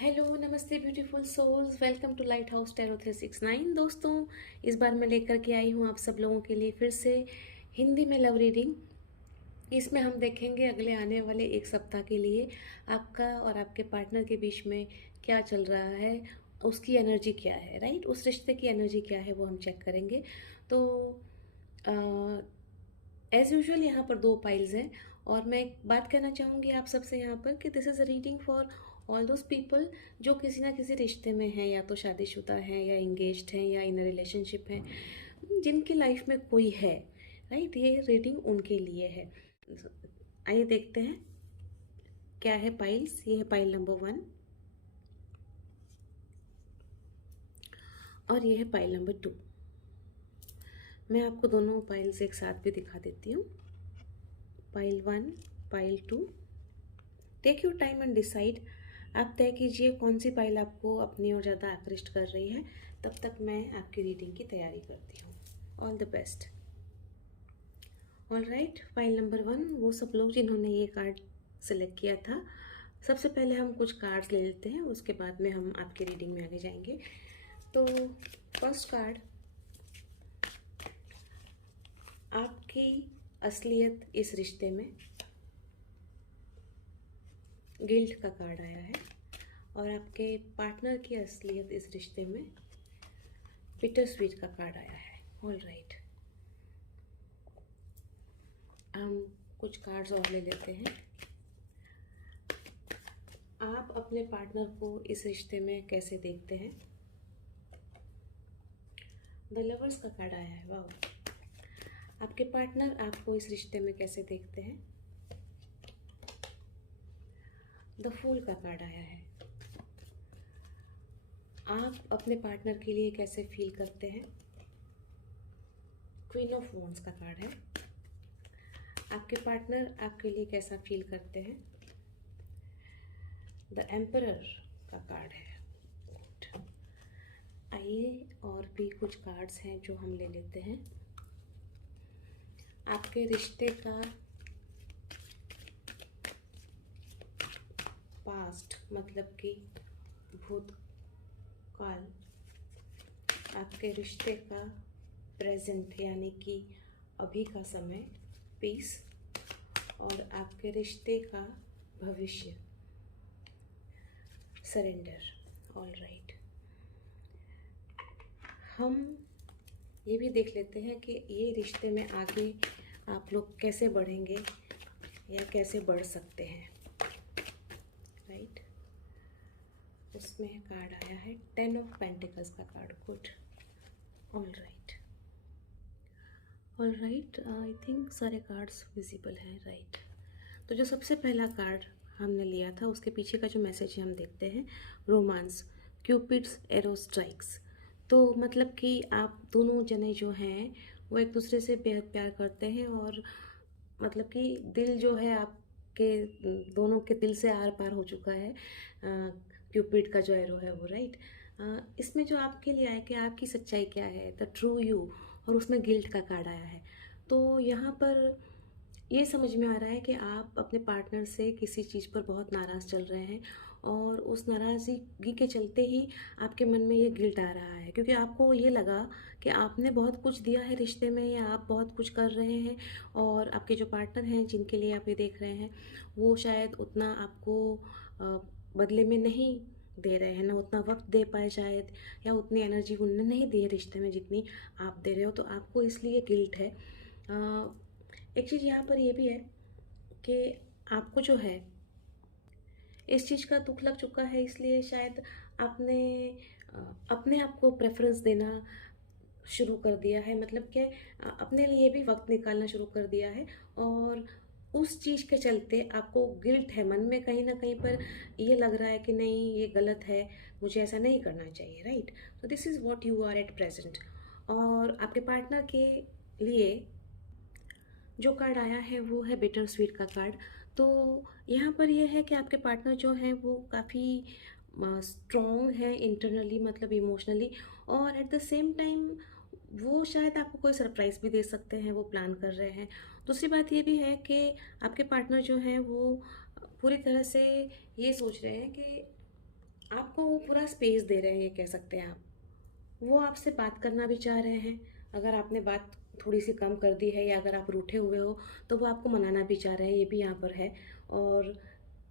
Hello नमस्ते beautiful souls, welcome to lighthouse tarot 369। दोस्तों, इस बार मैं लेकर के आई हूँ आप सब लोगों के लिए फिर से हिंदी में लव रीडिंग। इसमें हम देखेंगे अगले आने वाले एक सप्ताह के लिए आपका और आपके पार्टनर के बीच में क्या चल रहा है, उसकी एनर्जी क्या है, राइट, उस रिश्ते की एनर्जी क्या है वो हम चेक करेंगे। तो एज़ यूजुअल यहाँ पर दो पाइल्स हैं और मैं एक बात कहना चाहूँगी आप सबसे यहाँ पर कि this is a reading for all those people जो किसी ना किसी रिश्ते में हैं, या तो शादीशुदा हैं या इंगेज्ड हैं या इन अ रिलेशनशिप हैं, जिनकी लाइफ में कोई है, राइट। ये रीडिंग उनके लिए है। आइए देखते हैं क्या है पाइल्स। ये है पाइल नंबर 1 और ये है पाइल नंबर 2। मैं आपको दोनों पाइल्स एक साथ भी दिखा देती हूँ। Pile 1, pile 2। Take your time and decide. आप तय कीजिए कौन सी पाइल आपको अपनी ओर ज़्यादा आकृष्ट कर रही है। तब तक मैं आपकी रीडिंग की तैयारी करती हूँ। All the best. All right, pile number 1 वो सब लोग जिन्होंने ये कार्ड सेलेक्ट किया था। सबसे पहले हम कुछ कार्ड्स ले लेते हैं, उसके बाद में हम आपकी रीडिंग में आगे जाएंगे। तो फर्स्ट कार्ड, आपकी असलियत इस रिश्ते में, गिल्ट का कार्ड आया है। और आपके पार्टनर की असलियत इस रिश्ते में, बिटर स्वीट का कार्ड आया है। ऑल राइट, हम कुछ कार्ड्स और ले लेते हैं। आप अपने पार्टनर को इस रिश्ते में कैसे देखते हैं? द लवर्स का कार्ड आया है। वाह, आपके पार्टनर आपको इस रिश्ते में कैसे देखते हैं? द फूल का कार्ड आया है। आप अपने पार्टनर के लिए कैसे फील करते हैं? क्वीन ऑफ वॉन्ड्स का कार्ड है। आपके पार्टनर आपके लिए कैसा फील करते हैं? द एम्परर का कार्ड है। आइए और भी कुछ कार्ड्स हैं जो हम ले लेते हैं। आपके रिश्ते का पास्ट मतलब कि भूतकाल, आपके रिश्ते का प्रेजेंट यानी कि अभी का समय, पीस, और आपके रिश्ते का भविष्य, सरेंडर। ऑल राइट, हम ये भी देख लेते हैं कि ये रिश्ते में आगे आप लोग कैसे बढ़ेंगे या कैसे बढ़ सकते हैं, राइट। उसमें कार्ड आया है 10 ऑफ पेंटिकल्स का card. Good. All right, all right, I think सारे कार्ड्स विजिबल हैं, राइट। तो जो सबसे पहला कार्ड हमने लिया था उसके पीछे का जो मैसेज है हम देखते हैं। Romance, cupids arrow strikes. तो मतलब कि आप दोनों जने जो हैं वो एक दूसरे से बेहद प्यार करते हैं, और मतलब कि दिल जो है आपके दोनों के दिल से आर पार हो चुका है। क्यूपिड का जो एरो है वो, राइट। इसमें जो आपके लिए आया कि आपकी सच्चाई क्या है, द ट्रू यू, और उसमें गिल्ट का कार्ड आया है। तो यहाँ पर ये समझ में आ रहा है कि आप अपने पार्टनर से किसी चीज़ पर बहुत नाराज़ चल रहे हैं, और उस नाराज़गी के चलते ही आपके मन में ये गिल्ट आ रहा है, क्योंकि आपको ये लगा कि आपने बहुत कुछ दिया है रिश्ते में, या आप बहुत कुछ कर रहे हैं, और आपके जो पार्टनर हैं जिनके लिए आप ये देख रहे हैं वो शायद उतना आपको बदले में नहीं दे रहे हैं, ना उतना वक्त दे पाए शायद, या उतनी एनर्जी उन्होंने नहीं दी है रिश्ते में जितनी आप दे रहे हो, तो आपको इसलिए गिल्ट है। एक चीज़ यहाँ पर ये भी है कि आपको जो है इस चीज़ का दुख लग चुका है, इसलिए शायद आपने अपने आप को प्रेफरेंस देना शुरू कर दिया है, मतलब कि अपने लिए भी वक्त निकालना शुरू कर दिया है, और उस चीज़ के चलते आपको गिल्ट है मन में, कहीं ना कहीं पर ये लग रहा है कि नहीं ये गलत है, मुझे ऐसा नहीं करना चाहिए, राइट। तो this is what you are at present. और आपके पार्टनर के लिए जो कार्ड आया है वो है बिटर स्वीट का कार्ड। तो यहाँ पर ये है कि आपके पार्टनर जो हैं वो काफ़ी स्ट्रॉन्ग है इंटरनली, मतलब इमोशनली, और एट द सेम टाइम वो शायद आपको कोई सरप्राइज़ भी दे सकते हैं, वो प्लान कर रहे हैं। दूसरी बात ये भी है कि आपके पार्टनर जो हैं वो पूरी तरह से ये सोच रहे हैं कि आपको वो पूरा स्पेस दे रहे हैं, ये कह सकते हैं आप। वो आपसे बात करना भी चाह रहे हैं, अगर आपने बात थोड़ी सी कम कर दी है या अगर आप रूठे हुए हो तो वो आपको मनाना भी चाह रहे हैं, ये भी यहाँ पर है। और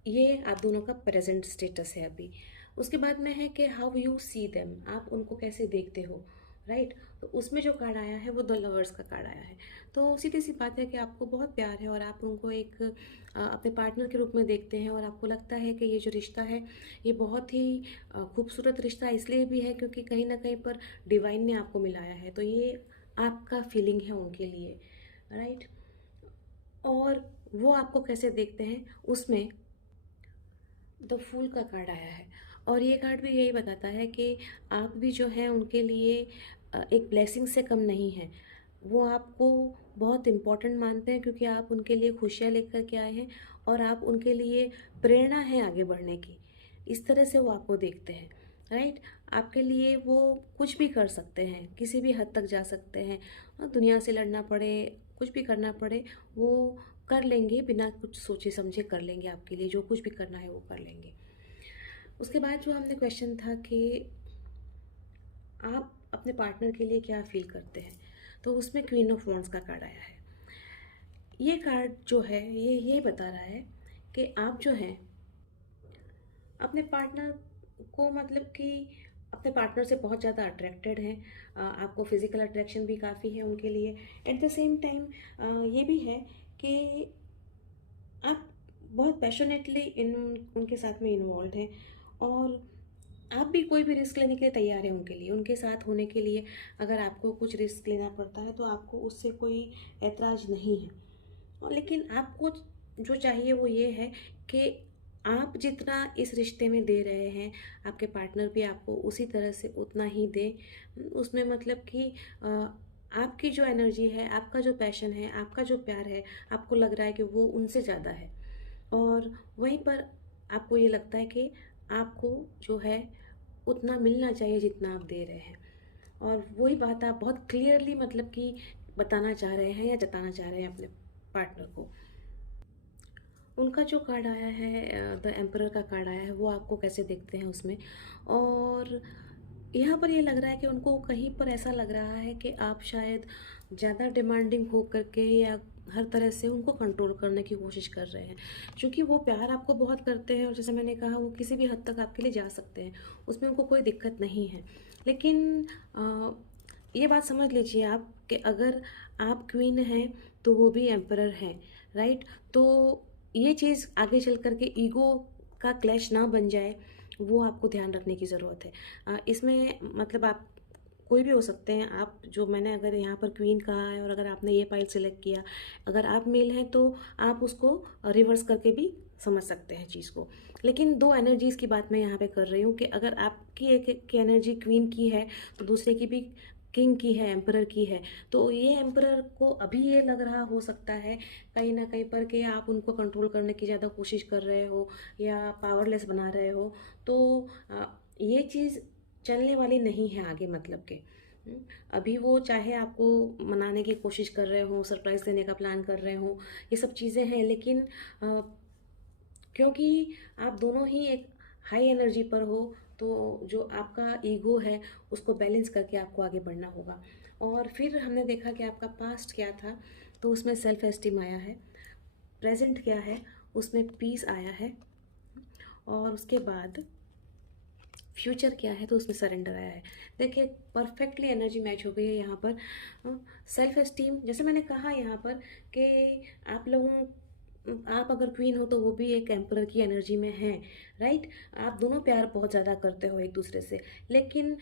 ये आप दोनों का प्रेजेंट स्टेटस है अभी। उसके बाद में है कि हाउ यू सी देम, आप उनको कैसे देखते हो, राइट। तो उसमें जो कार्ड आया है वो द लवर्स का कार्ड आया है। तो सीधी सी बात है कि आपको बहुत प्यार है और आप उनको एक अपने पार्टनर के रूप में देखते हैं, और आपको लगता है कि ये जो रिश्ता है ये बहुत ही खूबसूरत रिश्ता इसलिए भी है क्योंकि कहीं ना कहीं पर डिवाइन ने आपको मिलाया है। तो ये आपका फीलिंग है उनके लिए, राइट। और वो आपको कैसे देखते हैं, उसमें द फूल का कार्ड आया है। और ये कार्ड भी यही बताता है कि आप भी जो है उनके लिए एक ब्लेसिंग से कम नहीं है। वो आपको बहुत इम्पोर्टेंट मानते हैं क्योंकि आप उनके लिए खुशियाँ लेकर के आए हैं और आप उनके लिए प्रेरणा है आगे बढ़ने की। इस तरह से वो आपको देखते हैं, राइट। आपके लिए वो कुछ भी कर सकते हैं, किसी भी हद तक जा सकते हैं, और दुनिया से लड़ना पड़े, कुछ भी करना पड़े, वो कर लेंगे, बिना कुछ सोचे समझे कर लेंगे आपके लिए, जो कुछ भी करना है वो कर लेंगे। उसके बाद जो हमने क्वेश्चन था कि आप अपने पार्टनर के लिए क्या फील करते हैं, तो उसमें क्वीन ऑफ वॉन्ड्स का कार्ड आया है। ये कार्ड जो है ये बता रहा है कि आप जो हैं अपने पार्टनर को, मतलब कि अपने पार्टनर से बहुत ज़्यादा अट्रैक्टेड हैं। आपको फिज़िकल अट्रैक्शन भी काफ़ी है उनके लिए। एट द सेम टाइम ये भी है कि आप बहुत पैशनेटली इन उनके साथ में इन्वॉल्व हैं, और आप भी कोई भी रिस्क लेने के लिए तैयार हैं उनके लिए, उनके साथ होने के लिए। अगर आपको कुछ रिस्क लेना पड़ता है तो आपको उससे कोई ऐतराज़ नहीं है। और लेकिन आपको जो चाहिए वो ये है कि आप जितना इस रिश्ते में दे रहे हैं, आपके पार्टनर भी आपको उसी तरह से उतना ही दे। उसमें मतलब कि आपकी जो एनर्जी है, आपका जो पैशन है, आपका जो प्यार है, आपको लग रहा है कि वो उनसे ज़्यादा है। और वहीं पर आपको ये लगता है कि आपको जो है उतना मिलना चाहिए जितना आप दे रहे हैं। और वही बात आप बहुत क्लियरली मतलब कि बताना चाह रहे हैं या जताना चाह रहे हैं अपने पार्टनर को। उनका जो कार्ड आया है, द एम्परर का कार्ड आया है, वो आपको कैसे देखते हैं उसमें। और यहाँ पर ये लग रहा है कि उनको कहीं पर ऐसा लग रहा है कि आप शायद ज़्यादा डिमांडिंग हो करके या हर तरह से उनको कंट्रोल करने की कोशिश कर रहे हैं। क्योंकि वो प्यार आपको बहुत करते हैं और जैसे मैंने कहा वो किसी भी हद तक आपके लिए जा सकते हैं, उसमें उनको कोई दिक्कत नहीं है। लेकिन ये बात समझ लीजिए आप कि अगर आप क्वीन हैं तो वो भी एम्परर हैं, राइट। तो ये चीज़ आगे चल कर के ईगो का क्लैश ना बन जाए, वो आपको ध्यान रखने की ज़रूरत है। इसमें मतलब आप कोई भी हो सकते हैं। आप जो मैंने अगर यहाँ पर क्वीन कहा है और अगर आपने ये पाइल सेलेक्ट किया, अगर आप मेल हैं तो आप उसको रिवर्स करके भी समझ सकते हैं चीज़ को। लेकिन दो एनर्जीज़ की बात मैं यहाँ पे कर रही हूँ कि अगर आपकी एक की एनर्जी क्वीन की है तो दूसरे की भी किंग की है, एम्परर की है। तो ये एम्परर को अभी ये लग रहा हो सकता है कहीं ना कहीं पर कि आप उनको कंट्रोल करने की ज़्यादा कोशिश कर रहे हो या पावरलेस बना रहे हो। तो ये चीज़ चलने वाली नहीं है आगे, मतलब के अभी वो चाहे आपको मनाने की कोशिश कर रहे हो, सरप्राइज़ देने का प्लान कर रहे हो, ये सब चीज़ें हैं। लेकिन क्योंकि आप दोनों ही एक हाई एनर्जी पर हो, तो जो आपका ईगो है उसको बैलेंस करके आपको आगे बढ़ना होगा। और फिर हमने देखा कि आपका पास्ट क्या था, तो उसमें सेल्फ एस्टीम आया है। प्रेजेंट क्या है, उसमें पीस आया है। और उसके बाद फ्यूचर क्या है, तो उसमें सरेंडर आया है। देखिए परफेक्टली एनर्जी मैच हो गई है यहाँ पर। सेल्फ एस्टीम, जैसे मैंने कहा यहाँ पर कि आप लोगों आप अगर क्वीन हो तो वो भी एक एम्परर की एनर्जी में हैं, राइट। आप दोनों प्यार बहुत ज़्यादा करते हो एक दूसरे से। लेकिन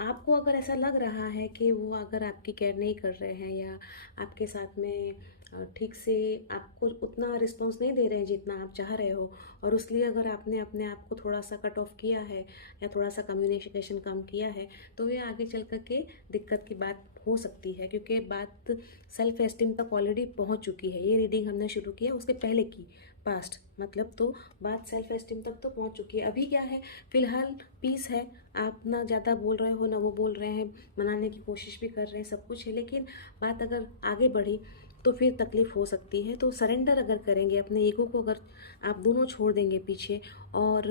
आपको अगर ऐसा लग रहा है कि वो अगर आपकी केयर नहीं कर रहे हैं या आपके साथ में ठीक से आपको उतना रिस्पॉन्स नहीं दे रहे हैं जितना आप चाह रहे हो, और उसलिए अगर आपने अपने आप को थोड़ा सा कट ऑफ किया है या थोड़ा सा कम्युनिकेशन कम किया है, तो ये आगे चल कर के दिक्कत की बात हो सकती है। क्योंकि बात सेल्फ एस्टीम तक ऑलरेडी पहुंच चुकी है। ये रीडिंग हमने शुरू किया उसके पहले की पास्ट, मतलब तो बात सेल्फ एस्टीम तक तो पहुंच चुकी है। अभी क्या है, फिलहाल पीस है। आप ना ज़्यादा बोल रहे हो ना वो बोल रहे हैं, मनाने की कोशिश भी कर रहे हैं, सब कुछ है। लेकिन बात अगर आगे बढ़ी तो फिर तकलीफ़ हो सकती है। तो सरेंडर अगर करेंगे अपने ईगो को, अगर आप दोनों छोड़ देंगे पीछे और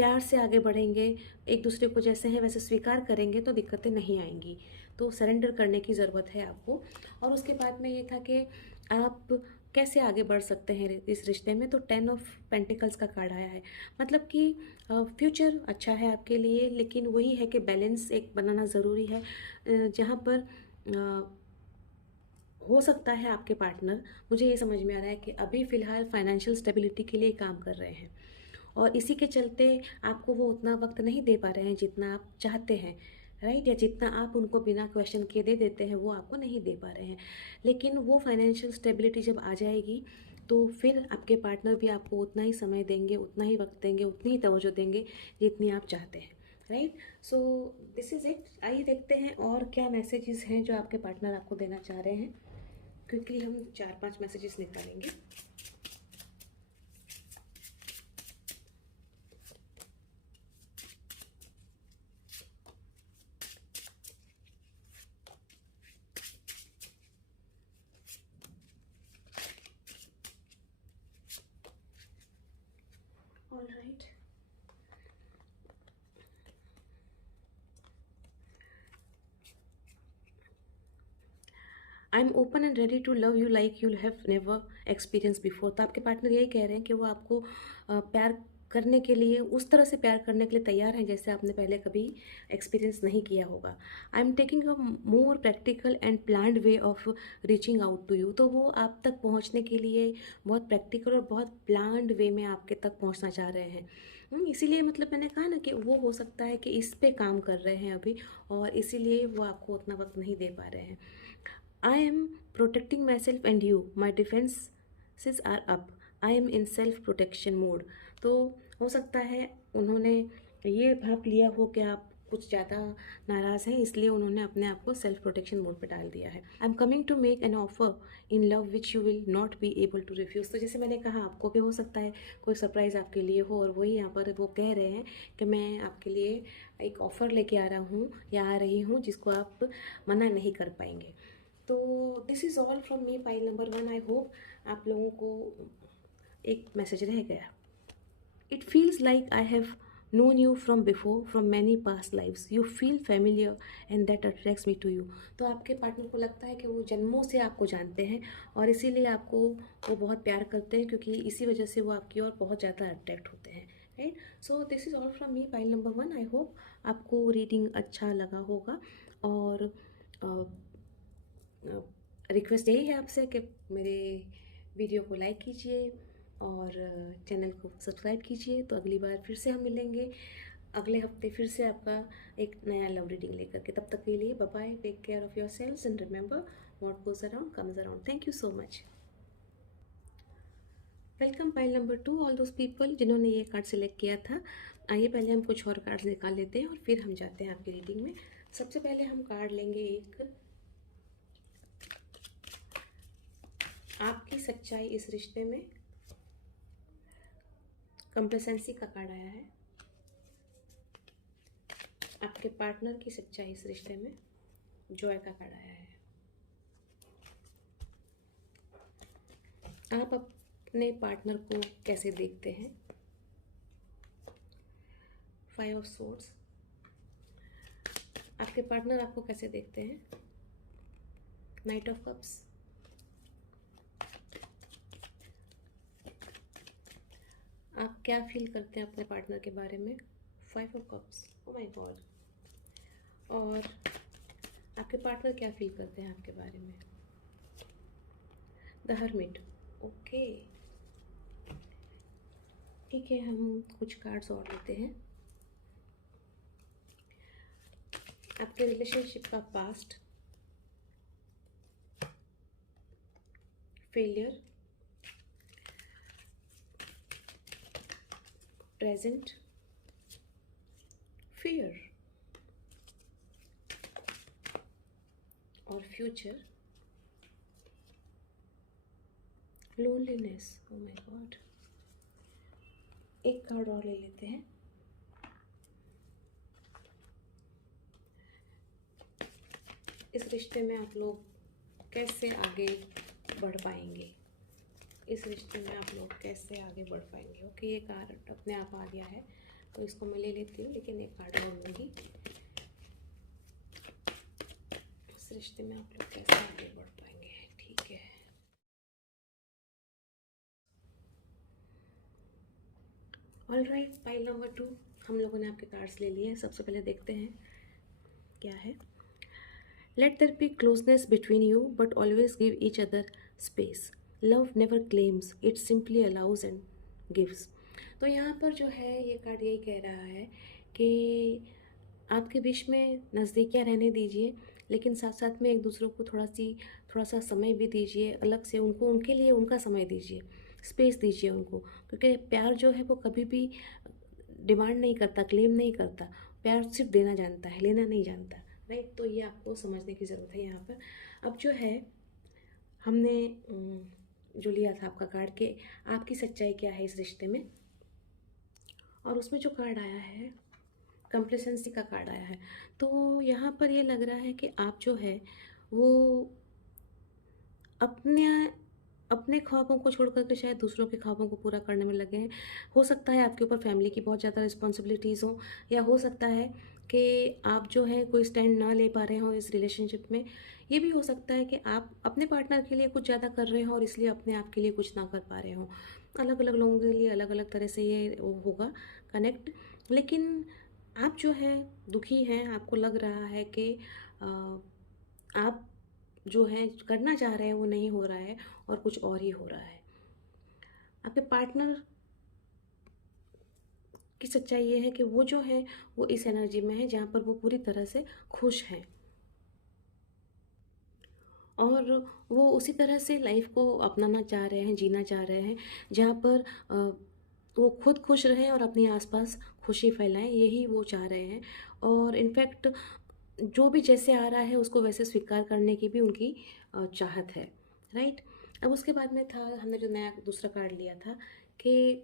प्यार से आगे बढ़ेंगे, एक दूसरे को जैसे हैं वैसे स्वीकार करेंगे तो दिक्कतें नहीं आएंगी। तो सरेंडर करने की ज़रूरत है आपको। और उसके बाद में ये था कि आप कैसे आगे बढ़ सकते हैं इस रिश्ते में। तो 10 ऑफ पेंटिकल्स का कार्ड आया है, मतलब कि फ्यूचर अच्छा है आपके लिए, लेकिन वही है कि बैलेंस एक बनाना ज़रूरी है। जहाँ पर हो सकता है आपके पार्टनर, मुझे ये समझ में आ रहा है कि अभी फ़िलहाल फाइनेंशियल स्टेबिलिटी के लिए काम कर रहे हैं, और इसी के चलते आपको वो उतना वक्त नहीं दे पा रहे हैं जितना आप चाहते हैं, राइट। या जितना आप उनको बिना क्वेश्चन किए दे देते हैं वो आपको नहीं दे पा रहे हैं। लेकिन वो फाइनेंशियल स्टेबिलिटी जब आ जाएगी तो फिर आपके पार्टनर भी आपको उतना ही समय देंगे, उतना ही वक्त देंगे, उतनी ही तवज्जो देंगे जितनी आप चाहते हैं, right. So this is it. आइए देखते हैं और क्या मैसेजेस हैं जो आपके पार्टनर आपको देना चाह रहे हैं। क्विकली हम 4-5 मैसेजेस निकालेंगे। All right, I am open and ready to love you like you have never experience before. तो आपके पार्टनर यही कह रहे हैं कि वो आपको प्यार करने के लिए, उस तरह से प्यार करने के लिए तैयार हैं जैसे आपने पहले कभी एक्सपीरियंस नहीं किया होगा। I am taking a more practical and planned way of reaching out to you. तो वो आप तक पहुंचने के लिए बहुत प्रैक्टिकल और बहुत प्लान्ड वे में आपके तक पहुंचना चाह रहे हैं। इसीलिए मतलब मैंने कहा ना कि वो हो सकता है कि इस पे काम कर रहे हैं अभी, और इसीलिए वो आपको उतना वक्त नहीं दे पा रहे हैं। I am protecting myself and you. My defenses are up. I am in self protection mode. तो हो सकता है उन्होंने ये भाप लिया हो कि आप कुछ ज़्यादा नाराज़ हैं, इसलिए उन्होंने अपने आप को सेल्फ प्रोटेक्शन मोड पे डाल दिया है। I am coming to make an offer in love which you will not be able to refuse. तो जैसे मैंने कहा आपको कि हो सकता है कोई सरप्राइज़ आपके लिए हो, और वही यहाँ पर वो कह रहे हैं कि मैं आपके लिए एक ऑफ़र लेके आ रहा हूँ या आ रही हूँ जिसको आप मना नहीं कर पाएंगे। तो this is all from me, pile number 1। I hope आप लोगों को एक मैसेज रह गया। It feels like I have known you from before from many past lives, you feel familiar and that attracts me to you. तो आपके partner को लगता है कि वो जन्मों से आपको जानते हैं और इसीलिए आपको वो बहुत प्यार करते हैं, क्योंकि इसी वजह से वो आपकी ओर बहुत ज़्यादा अट्रैक्ट होते हैं, right. So this is all from me, pile number 1। I hope आपको रीडिंग अच्छा लगा होगा, और रिक्वेस्ट यही है आपसे कि मेरे वीडियो को लाइक कीजिए और चैनल को सब्सक्राइब कीजिए। तो अगली बार फिर से हम मिलेंगे अगले हफ्ते, फिर से आपका एक नया लव रीडिंग लेकर के। तब तक के लिए bye bye, take care of yourselves and remember what goes around comes around. Thank you so much. Welcome pile number 2, all those people जिन्होंने ये कार्ड सिलेक्ट किया था। आइए पहले हम कुछ और कार्ड्स निकाल लेते हैं और फिर हम जाते हैं आपकी रीडिंग में। सबसे पहले हम कार्ड लेंगे एक, आपकी सच्चाई इस रिश्ते में। कंप्लेसेंसी का कार्ड आया है। आपके पार्टनर की सच्चाई इस रिश्ते में, जॉय का कार्ड आया है। आप अपने पार्टनर को कैसे देखते हैं, 5 ऑफ सोर्ड्स। आपके पार्टनर आपको कैसे देखते हैं, नाइट ऑफ कप्स। आप क्या फील करते हैं अपने पार्टनर के बारे में, 5 of cups. Oh my God. और आपके पार्टनर क्या फील करते हैं आपके बारे में, द हर्मिट। ओके, ठीक है, हम कुछ कार्ड्स और लेते हैं। आपके रिलेशनशिप का पास्ट, फेलियर, प्रेजेंट, फियर और future, loneliness. Oh my God. एक कार्ड और ले लेते हैं। इस रिश्ते में आप लोग कैसे आगे बढ़ पाएंगे, इस रिश्ते में आप लोग कैसे आगे बढ़ पाएंगे। ओके, ये कार्ड अपने आप आ गया है। तो इसको मैं ले लेती हूँ, लेकिन एक कार्ड और लूँगी। इस रिश्ते में आप लोग कैसे आगे बढ़ पाएंगे, ठीक है। ऑल राइट, पाइल नंबर 2 हम लोगों ने आपके कार्ड्स ले लिए हैं। सबसे पहले देखते हैं क्या है। Let there be closeness between you but always give each other space. Love never claims, it simply allows and gives. तो यहाँ पर जो है ये कार्ड यही कह रहा है कि आपके बीच में नज़दीकियाँ रहने दीजिए, लेकिन साथ साथ में एक दूसरों को थोड़ा सा समय भी दीजिए, अलग से उनको, उनके लिए उनका समय दीजिए, स्पेस दीजिए उनको। क्योंकि प्यार जो है वो कभी भी डिमांड नहीं करता, क्लेम नहीं करता। प्यार सिर्फ देना जानता है, लेना नहीं जानता, राइट। तो ये आपको समझने की ज़रूरत है यहाँ पर। अब जो है हमने जो लिया था आपका कार्ड के आपकी सच्चाई क्या है इस रिश्ते में, और उसमें जो कार्ड आया है कंप्लेसेंसी का कार्ड आया है। तो यहाँ पर ये लग रहा है कि आप जो है वो अपने अपने ख्वाबों को छोड़ कर के शायद दूसरों के ख्वाबों को पूरा करने में लगे हैं। हो सकता है आपके ऊपर फैमिली की बहुत ज़्यादा रिस्पॉन्सिबिलिटीज़ हों, या हो सकता है कि आप जो है कोई स्टैंड ना ले पा रहे हों इस रिलेशनशिप में। ये भी हो सकता है कि आप अपने पार्टनर के लिए कुछ ज़्यादा कर रहे हो और इसलिए अपने आप के लिए कुछ ना कर पा रहे हो। अलग अलग लोगों के लिए अलग अलग तरह से ये वो होगा कनेक्ट। लेकिन आप जो है दुखी हैं, आपको लग रहा है कि आप जो है करना चाह रहे हैं वो नहीं हो रहा है और कुछ और ही हो रहा है। आपके पार्टनर की सच्चाई ये है कि वो जो है वो इस एनर्जी में है जहाँ पर वो पूरी तरह से खुश हैं, और वो उसी तरह से लाइफ को अपनाना चाह रहे हैं, जीना चाह रहे हैं जहाँ पर वो खुद खुश रहें और अपने आसपास खुशी फैलाएं, यही वो चाह रहे हैं। और इनफैक्ट जो भी जैसे आ रहा है उसको वैसे स्वीकार करने की भी उनकी चाहत है, राइट। अब उसके बाद में था हमने जो नया दूसरा कार्ड लिया था कि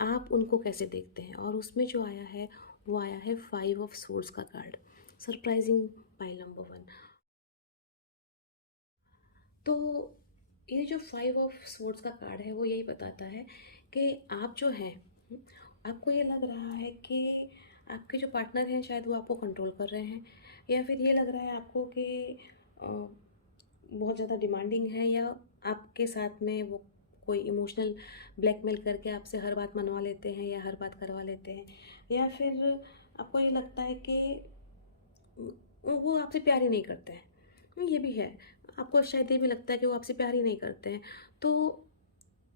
आप उनको कैसे देखते हैं, और उसमें जो आया है वो आया है 5 ऑफ सोर्ड्स का कार्ड, सरप्राइजिंग पाइल नंबर 1। तो ये जो 5 ऑफ सोर्ड्स का कार्ड है वो यही बताता है कि आप जो हैं, आपको ये लग रहा है कि आपके जो पार्टनर हैं शायद वो आपको कंट्रोल कर रहे हैं, या फिर ये लग रहा है आपको कि बहुत ज़्यादा डिमांडिंग है, या आपके साथ में वो कोई इमोशनल ब्लैकमेल करके आपसे हर बात मनवा लेते हैं या हर बात करवा लेते हैं, या फिर आपको ये लगता है कि वो आपसे प्यार ही नहीं करते हैं। ये भी है, आपको शायद ये भी लगता है कि वो आपसे प्यार ही नहीं करते हैं। तो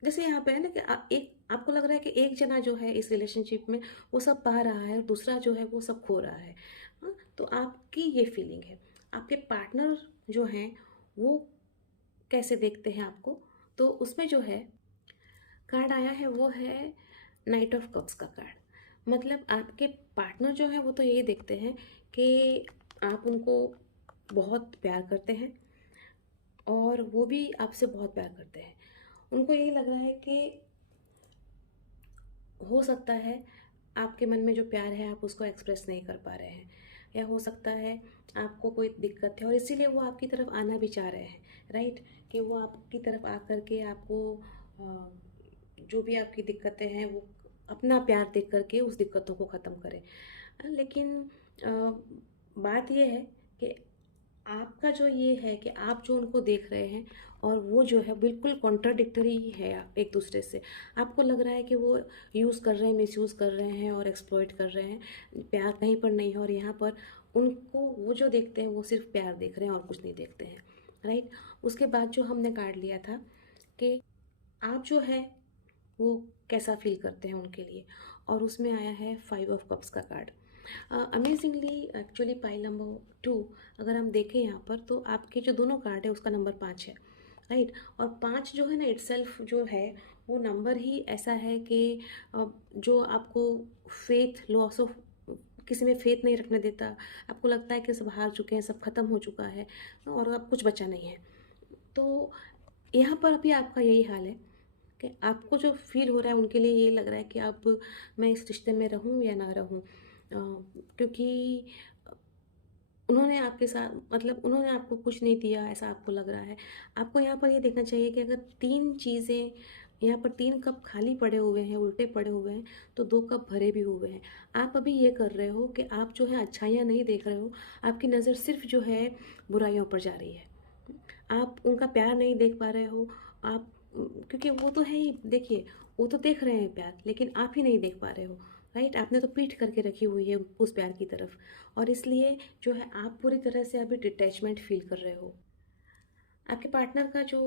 जैसे यहाँ पे है ना कि एक आपको लग रहा है कि एक जना जो है इस रिलेशनशिप में वो सब पा रहा है और दूसरा जो है वो सब खो रहा है। हाँ, तो आपकी ये फीलिंग है। आपके पार्टनर जो हैं वो कैसे देखते हैं आपको, तो उसमें जो है कार्ड आया है वो है नाइट ऑफ कप्स का कार्ड। मतलब आपके पार्टनर जो है वो तो यही देखते हैं कि आप उनको बहुत प्यार करते हैं और वो भी आपसे बहुत प्यार करते हैं। उनको यही लग रहा है कि हो सकता है आपके मन में जो प्यार है आप उसको एक्सप्रेस नहीं कर पा रहे हैं, या हो सकता है आपको कोई दिक्कत है और इसीलिए वो आपकी तरफ आना भी चाह रहे हैं, राइट। कि वो आपकी तरफ आकर के आपको जो भी आपकी दिक्कतें हैं वो अपना प्यार देख करके उस दिक्कतों को ख़त्म करें। लेकिन अ, बात ये है कि आपका जो ये है कि आप जो उनको देख रहे हैं और वो जो है बिल्कुल कॉन्ट्राडिक्टरी है एक दूसरे से। आपको लग रहा है कि वो यूज़ कर रहे हैं, मिसयूज़ कर रहे हैं और एक्सप्लॉइट कर रहे हैं, प्यार कहीं पर नहीं है, और यहाँ पर उनको वो जो देखते हैं वो सिर्फ प्यार देख रहे हैं और कुछ नहीं देखते हैं, राइट। उसके बाद जो हमने कार्ड लिया था कि आप जो है वो कैसा फील करते हैं उनके लिए, और उसमें आया है 5 ऑफ कप्स का card. Amazingly actually pile number 2 अगर हम देखें यहाँ पर तो आपके जो दोनों कार्ड है उसका नंबर 5 है, राइट। और 5 जो है ना इटसेल्फ जो है वो नंबर ही ऐसा है कि जो आपको फेथ, लॉस ऑफ किसी में फेथ नहीं रखने देता। आपको लगता है कि सब हार चुके हैं, सब खत्म हो चुका है और अब कुछ बचा नहीं है। तो यहाँ पर अभी आपका यही हाल है कि आपको जो फील हो रहा है उनके लिए ये लग रहा है कि अब मैं इस रिश्ते में रहूं या ना रहूं, क्योंकि उन्होंने आपके साथ, मतलब उन्होंने आपको कुछ नहीं दिया ऐसा आपको लग रहा है। आपको यहाँ पर ये देखना चाहिए कि अगर 3 चीज़ें यहाँ पर 3 कप खाली पड़े हुए हैं, उल्टे पड़े हुए हैं, तो 2 कप भरे भी हुए हैं। आप अभी ये कर रहे हो कि आप जो है अच्छाइयाँ नहीं देख रहे हो, आपकी नज़र सिर्फ़ जो है बुराइयों पर जा रही है। आप उनका प्यार नहीं देख पा रहे हो, आप क्योंकि वो तो है ही, देखिए वो तो देख रहे हैं प्यार, लेकिन आप ही नहीं देख पा रहे हो, राइट? आपने तो पीठ करके रखी हुई है उस प्यार की तरफ, और इसलिए जो है आप पूरी तरह से अभी डिटैचमेंट फ़ील कर रहे हो। आपके पार्टनर का जो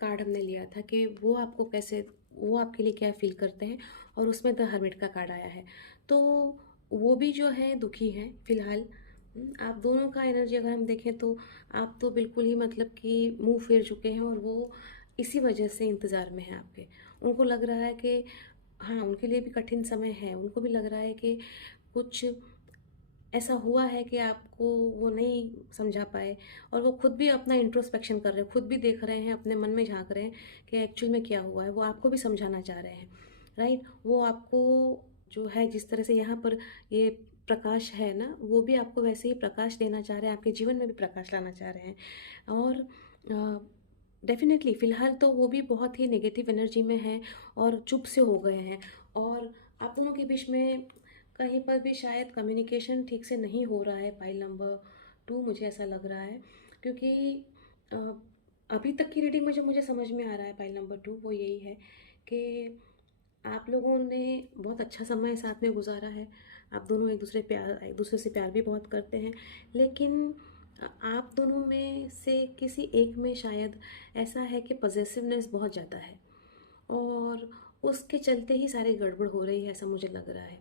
कार्ड हमने लिया था कि वो आपके लिए क्या फ़ील करते हैं, और उसमें द हर्मिट का कार्ड आया है। तो वो भी जो है दुखी हैं फ़िलहाल। आप दोनों का एनर्जी अगर हम देखें तो आप तो बिल्कुल ही मतलब कि मुँह फेर चुके हैं, और वो इसी वजह से इंतज़ार में हैं आपके। उनको लग रहा है कि हाँ, उनके लिए भी कठिन समय है। उनको भी लग रहा है कि कुछ ऐसा हुआ है कि आपको वो नहीं समझा पाए, और वो खुद भी अपना इंट्रोस्पेक्शन कर रहे हैं, खुद भी देख रहे हैं, अपने मन में झाँक रहे हैं कि एक्चुअल में क्या हुआ है। वो आपको भी समझाना चाह रहे हैं, राइट? वो आपको जो है जिस तरह से यहाँ पर ये प्रकाश है ना, वो भी आपको वैसे ही प्रकाश देना चाह रहे हैं, आपके जीवन में भी प्रकाश लाना चाह रहे हैं। और डेफ़िनेटली फ़िलहाल तो वो भी बहुत ही नेगेटिव एनर्जी में हैं और चुप से हो गए हैं, और आप दोनों के बीच में कहीं पर भी शायद कम्युनिकेशन ठीक से नहीं हो रहा है। पाइल नंबर 2 मुझे ऐसा लग रहा है, क्योंकि अ, अभी तक की रीडिंग में जो मुझे समझ में आ रहा है पाइल नंबर 2 वो यही है कि आप लोगों ने बहुत अच्छा समय साथ में गुजारा है। आप दोनों एक दूसरे से प्यार भी बहुत करते हैं, लेकिन आप दोनों में से किसी एक में शायद ऐसा है कि पॉसेसिवनेस बहुत ज़्यादा है, और उसके चलते ही सारी गड़बड़ हो रही है, ऐसा मुझे लग रहा है।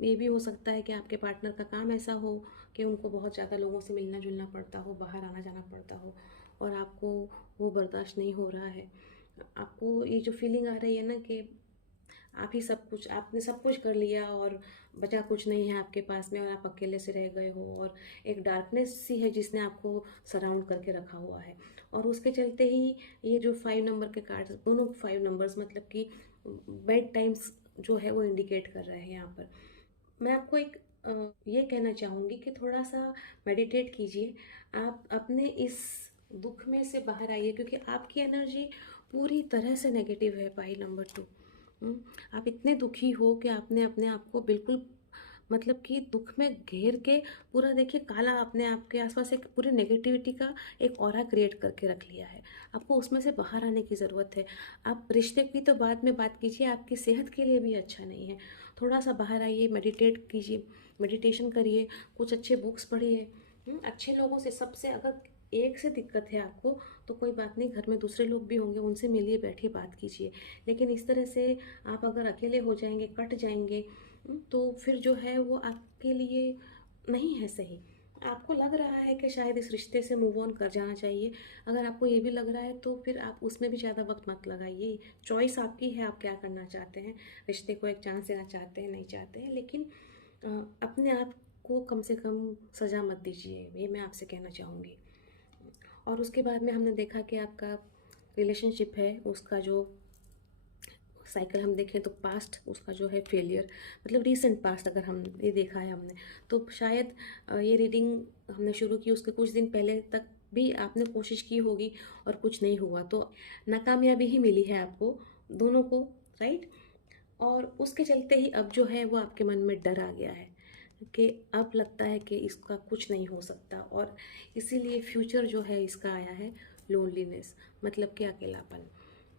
ये भी हो सकता है कि आपके पार्टनर का काम ऐसा हो कि उनको बहुत ज़्यादा लोगों से मिलना जुलना पड़ता हो, बाहर आना जाना पड़ता हो, और आपको वो बर्दाश्त नहीं हो रहा है। आपको ये जो फीलिंग आ रही है ना कि आपने सब कुछ कर लिया और बचा कुछ नहीं है आपके पास में, और आप अकेले से रह गए हो, और एक डार्कनेस सी है जिसने आपको सराउंड करके रखा हुआ है, और उसके चलते ही ये जो 5 नंबर के कार्ड्स, दोनों 5 नंबर्स मतलब कि बेड टाइम्स जो है वो इंडिकेट कर रहे हैं यहाँ पर। मैं आपको एक ये कहना चाहूँगी कि थोड़ा-सा मेडिटेट कीजिए। आप अपने इस दुःख में से बाहर आइए, क्योंकि आपकी एनर्जी पूरी तरह से नेगेटिव है पाइल नंबर 2। आप इतने दुखी हो कि आपने अपने आप को बिल्कुल मतलब कि दुःख में घेर के पूरा, देखिए काला अपने आप के आसपास एक पूरी नेगेटिविटी का एक ऑरा क्रिएट करके रख लिया है। आपको उसमें से बाहर आने की ज़रूरत है। आप रिश्ते की तो बाद में बात कीजिए, आपकी सेहत के लिए भी अच्छा नहीं है। थोड़ा-सा बाहर आइए, मेडिटेट कीजिए, मेडिटेशन करिए, कुछ अच्छे बुक्स पढ़िए, अच्छे लोगों से, सबसे अगर एक से दिक्कत है आपको तो कोई बात नहीं, घर में दूसरे लोग भी होंगे, उनसे मिलिए, बैठिए, बात कीजिए। लेकिन इस तरह से आप अगर अकेले हो जाएँगे, कट जाएँगे, तो फिर जो है वो आपके लिए नहीं है सही। आपको लग रहा है कि शायद इस रिश्ते से मूव ऑन कर जाना चाहिए। अगर आपको ये भी लग रहा है तो फिर आप उसमें भी ज़्यादा वक़्त मत लगाइए। चॉइस आपकी है, आप क्या करना चाहते हैं। रिश्ते को एक चांस देना चाहते हैं, नहीं चाहते हैं, लेकिन अ, अपने आप को कम से कम सज़ा मत दीजिए, ये मैं आपसे कहना चाहूँगी। और उसके बाद में हमने देखा कि आपका रिलेशनशिप है, उसका जो साइकिल हम देखें तो पास्ट उसका जो है फेलियर, मतलब रीसेंट पास्ट अगर हम ये देखा है हमने, तो शायद ये रीडिंग हमने शुरू की उसके कुछ दिन पहले तक भी आपने कोशिश की होगी और कुछ नहीं हुआ, तो नाकामयाबी ही मिली है आपको दोनों को, राइट? और उसके चलते ही अब जो है वो आपके मन में डर आ गया है कि अब लगता है कि इसका कुछ नहीं हो सकता, और इसीलिए फ्यूचर जो है इसका आया है लोनलीनेस, मतलब कि अकेलापन।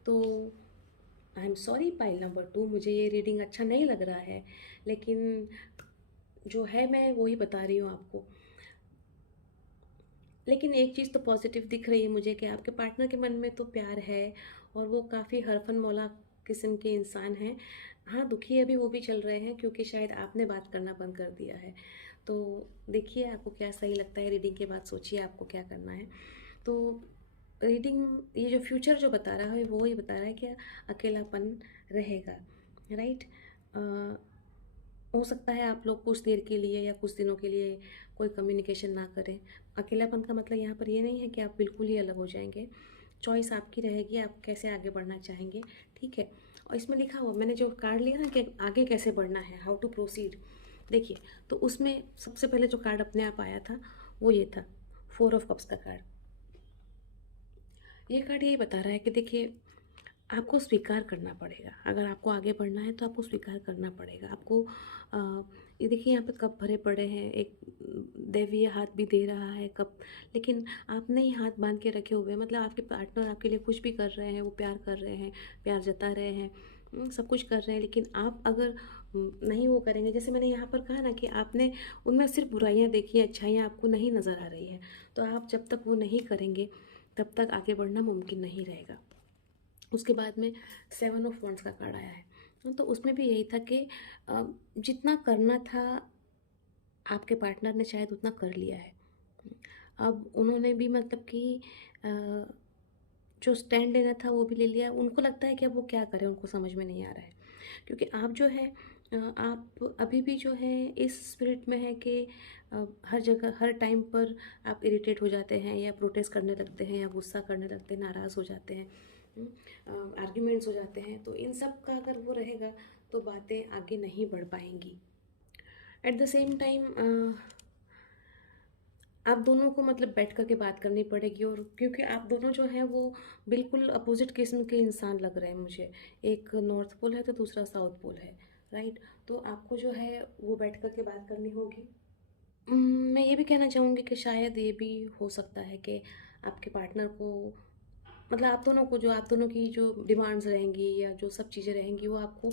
तो I am sorry pile number 2, मुझे ये रीडिंग अच्छा नहीं लग रहा है, लेकिन जो है मैं वही बता रही हूँ आपको। लेकिन एक चीज़ तो पॉजिटिव दिख रही है मुझे कि आपके पार्टनर के मन में तो प्यार है, और वो काफ़ी हरफन मौला किस्म के इंसान हैं। हाँ, दुखी अभी वो भी चल रहे हैं क्योंकि शायद आपने बात करना बंद कर दिया है। तो देखिए आपको क्या सही लगता है, रीडिंग के बाद सोचिए आपको क्या करना है। तो रीडिंग ये जो फ्यूचर जो बता रहा है वो ये बता रहा है कि अकेलापन रहेगा, राइट? हो सकता है आप लोग कुछ देर के लिए या कुछ दिनों के लिए कोई कम्युनिकेशन ना करें। अकेलापन का मतलब यहाँ पर ये नहीं है कि आप बिल्कुल ही अलग हो जाएँगे। चॉइस आपकी रहेगी, आप कैसे आगे बढ़ना चाहेंगे, ठीक है? और इसमें लिखा हुआ, मैंने जो कार्ड लिया ना कि आगे कैसे बढ़ना है, हाउ टू प्रोसीड, देखिए, तो उसमें सबसे पहले जो कार्ड अपने आप आया था, वो ये था, 4 ऑफ कप्स का कार्ड। ये कार्ड यही बता रहा है कि देखिए, आपको स्वीकार करना पड़ेगा। अगर आपको आगे बढ़ना है तो आपको स्वीकार करना पड़ेगा। आपको ये देखिए यहाँ पे कप भरे पड़े हैं, एक दैवीय हाथ भी दे रहा है कप, लेकिन आपने ही हाथ बांध के रखे हुए हैं। मतलब आपके पार्टनर आपके लिए कुछ भी कर रहे हैं, वो प्यार कर रहे हैं, प्यार जता रहे हैं, सब कुछ कर रहे हैं, लेकिन आप अगर नहीं वो करेंगे, जैसे मैंने यहाँ पर कहा ना कि आपने उनमें सिर्फ बुराइयाँ देखी हैं, अच्छाइयाँ आपको नहीं नज़र आ रही है। तो आप जब तक वो नहीं करेंगे तब तक आगे बढ़ना मुमकिन नहीं रहेगा। उसके बाद में 7 ऑफ वंड्स का कार्ड आया है, तो उसमें भी यही था कि जितना करना था आपके पार्टनर ने शायद उतना कर लिया है। अब उन्होंने भी मतलब कि अ, जो स्टैंड लेना था वो भी ले लिया। उनको लगता है कि अब वो क्या करें, उनको समझ में नहीं आ रहा है, क्योंकि आप जो है आप अभी भी जो है इस स्पिरिट में है कि हर जगह हर टाइम पर आप इरिटेट हो जाते हैं या प्रोटेस्ट करने लगते हैं या गुस्सा करने लगते हैं, नाराज़ हो जाते हैं, आर्ग्यूमेंट्स हो जाते हैं। तो इन सब का अगर वो रहेगा तो बातें आगे नहीं बढ़ पाएंगी। एट द सेम टाइम आप दोनों को मतलब बैठ कर के बात करनी पड़ेगी, और क्योंकि आप दोनों जो हैं वो बिल्कुल अपोजिट किस्म के इंसान लग रहे हैं मुझे। एक नॉर्थ पोल है तो दूसरा साउथ पोल है, राइट। तो आपको जो है वो बैठ कर के बात करनी होगी। मैं ये भी कहना चाहूँगी कि शायद ये भी हो सकता है कि आपके पार्टनर को मतलब आप दोनों की जो डिमांड्स रहेंगी या जो सब चीज़ें रहेंगी वो आपको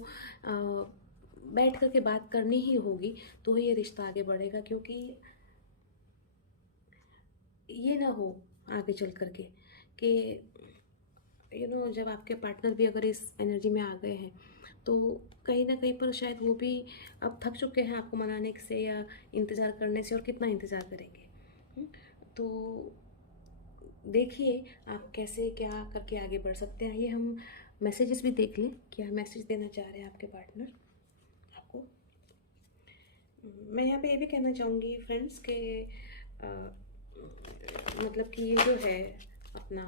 बैठ कर के बात करनी ही होगी, तो ही ये रिश्ता आगे बढ़ेगा। क्योंकि ये ना हो आगे चल कर के कि जब आपके पार्टनर भी अगर इस एनर्जी में आ गए हैं तो कहीं ना कहीं पर शायद वो भी अब थक चुके हैं आपको मनाने से या इंतज़ार करने से, और कितना इंतज़ार करेंगे। तो देखिए आप कैसे क्या करके आगे बढ़ सकते हैं। ये हम मैसेजेस भी देख लें, क्या मैसेज देना चाह रहे हैं आपके पार्टनर आपको। मैं यहाँ पे ये भी कहना चाहूँगी फ्रेंड्स कि अ, मतलब कि ये जो है अपना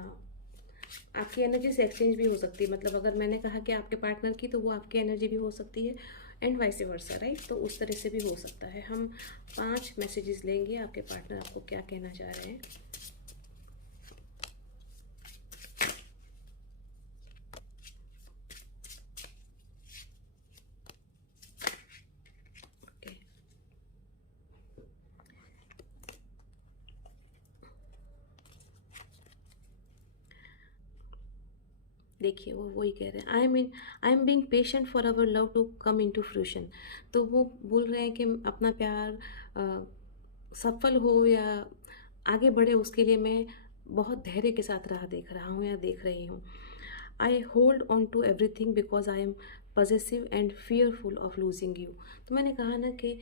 आपकी एनर्जी से एक्सचेंज भी हो सकती है। मतलब अगर मैंने कहा कि आपके पार्टनर की, तो वो आपकी एनर्जी भी हो सकती है, एंड वाइस वर्सा, राइट। तो उस तरह से भी हो सकता है। हम 5 मैसेजेस लेंगे, आपके पार्टनर आपको क्या कहना चाह रहे हैं। ओके, देखिए वो वही कह रहे हैं, I am being patient for our love to come into fruition. तो वो बोल रहे हैं कि अपना प्यार अ, सफल हो या आगे बढ़े, उसके लिए मैं बहुत धैर्य के साथ राह देख रहा हूँ या देख रही हूँ। I hold on to everything because I am possessive and fearful of losing you. तो मैंने कहा ना कि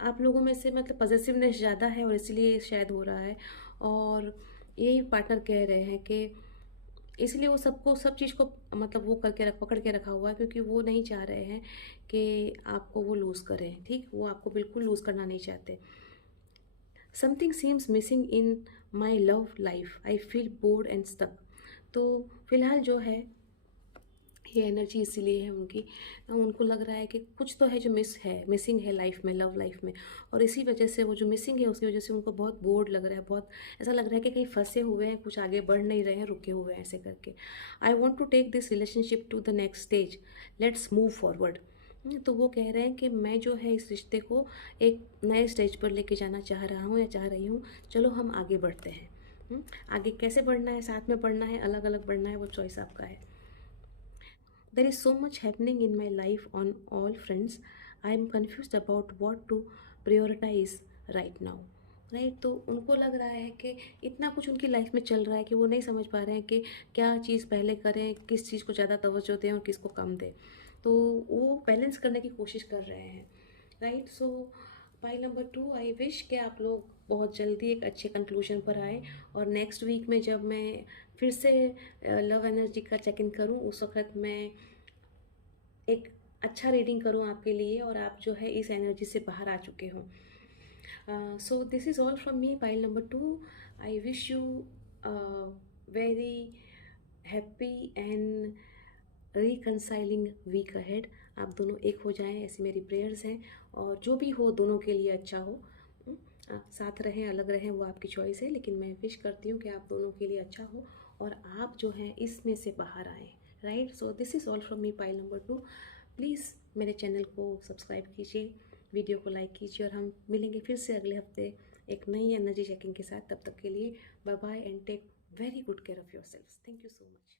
आप लोगों में से मतलब पॉजेसिवनेस ज़्यादा है और इसलिए शायद हो रहा है। और यही पार्टनर कह रहे हैं कि इसलिए वो सबको सब चीज़ को मतलब वो करके पकड़ के रखा हुआ है, क्योंकि वो नहीं चाह रहे हैं कि आपको वो लूज़ करें। ठीक, वो आपको बिल्कुल लूज़ करना नहीं चाहते। Something seems missing in my love life, I feel bored and stuck. तो फिलहाल जो है ये एनर्जी इसीलिए है उनकी, उनको लग रहा है कि कुछ तो है जो मिसिंग है लाइफ में, लव लाइफ में। और इसी वजह से वो जो मिसिंग है उसकी वजह से उनको बहुत बोर्ड लग रहा है, बहुत ऐसा लग रहा है कि कहीं फंसे हुए हैं, कुछ आगे बढ़ नहीं रहे हैं, रुके हुए हैं ऐसे करके। I want to take this relationship to the next stage, let's move forward. तो वो कह रहे हैं कि मैं जो है इस रिश्ते को एक नए स्टेज पर लेके जाना चाह रहा हूँ या चाह रही हूँ। चलो हम आगे बढ़ते हैं। आगे कैसे बढ़ना है, साथ में बढ़ना है, अलग अलग बढ़ना है, वो चॉइस आपका है। There is so much happening in my life on all fronts. I am confused about what to prioritize right now. Right, तो उनको लग रहा है कि इतना कुछ उनकी लाइफ में चल रहा है कि वो नहीं समझ पा रहे हैं कि क्या चीज़ पहले करें, किस चीज़ को ज़्यादा तवज्जो दें और किसको कम दें। तो वो बैलेंस करने की कोशिश कर रहे हैं, right. So pile number 2, I wish कि आप लोग बहुत जल्दी एक अच्छे कंक्लूजन पर आए, और नेक्स्ट वीक में जब मैं फिर से लव एनर्जी का चेक इन करूँ, उस वक्त मैं एक अच्छा रीडिंग करूँ आपके लिए, और आप जो है इस एनर्जी से बाहर आ चुके हों। So this is all from me, pile number 2। I wish you very happy and reconciling week ahead. आप दोनों एक हो जाएं, ऐसी मेरी प्रेयर्स हैं। और जो भी हो दोनों के लिए अच्छा हो। आप साथ रहें अलग रहें वो आपकी चॉइस है, लेकिन मैं विश करती हूँ कि आप दोनों के लिए अच्छा हो और आप जो हैं इसमें से बाहर आएँ, right. So this is all from me, pile number 2। Please मेरे चैनल को सब्सक्राइब कीजिए, वीडियो को लाइक कीजिए, और हम मिलेंगे फिर से अगले हफ्ते एक नई एनर्जी चेकिंग के साथ। तब तक के लिए bye bye and take very good care of yourself. Thank you so much.